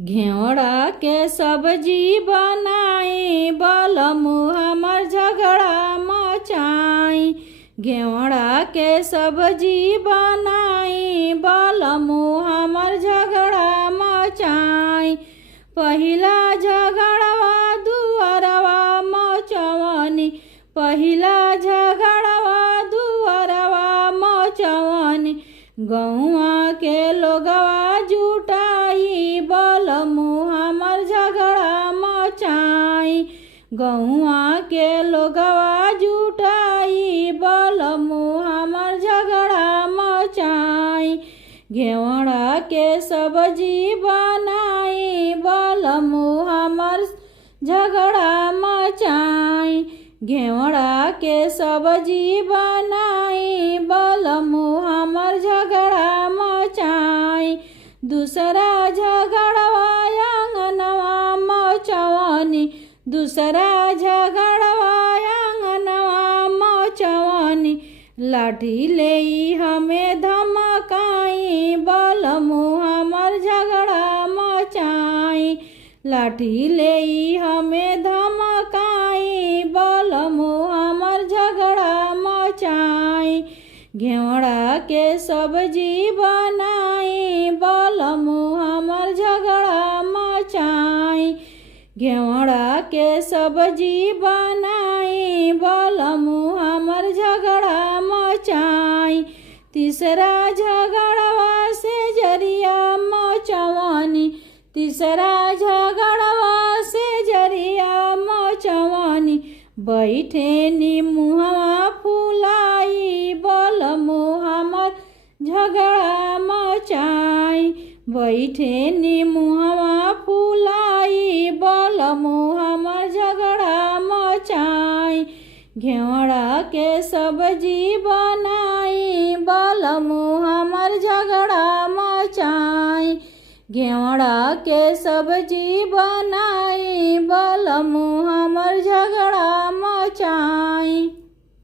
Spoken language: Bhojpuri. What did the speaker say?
घेवड़ा के सब्जी बनाई बलमु हमर झगड़ा मचाई। घेवड़ा के सब्जी बनाई बलमु हमर झगड़ा मचाई। पहिला झगड़वा दुअरवा मचवनी, पहिला झगड़वा दुअरवा मचवनी। गौआ के लोगवा जुटाई बलमु हमर झगड़ा मचाई। गौआ के लोगवा जुटाई बलमु हमर झगड़ा मचाई। घेवड़ा के सब्जी बनाई बलमु हमर झगड़ा मचाई। घेवड़ा के सब्जी बनाई बलमु हमर झगड़ा मचाई। दूसरा झगड़वा आंगनवा मचवनी, दूसरा झगड़वा आंगनवा मचवनी। लाठी लेई हमें धमकाई बलमु हमर झगड़ा मचाई। लाठी लेई हमें धमकाई बलमु हमर झगड़ा मचाई। घेवड़ा के सब्जी बनाई बलमु हमर झगड़ा मचाई। घेवड़ा के सब्जी बनाई बलमु हमर झगड़ा मचाई। तीसरा झगड़वा से जरिया मचवनी, तीसरा झगड़वा से जरिया मचवनी। बैठे नी मुहवा फुलाई बलमु हमर झगड़ा मचाई। बैठे नी मुहवा फुलाई बलमु हमर झगड़ा मचाई। घेवड़ा के सब्जी बनाई बलमु हमर झगड़ा मचाई। घेवड़ा के सब्जी बनाई बलमु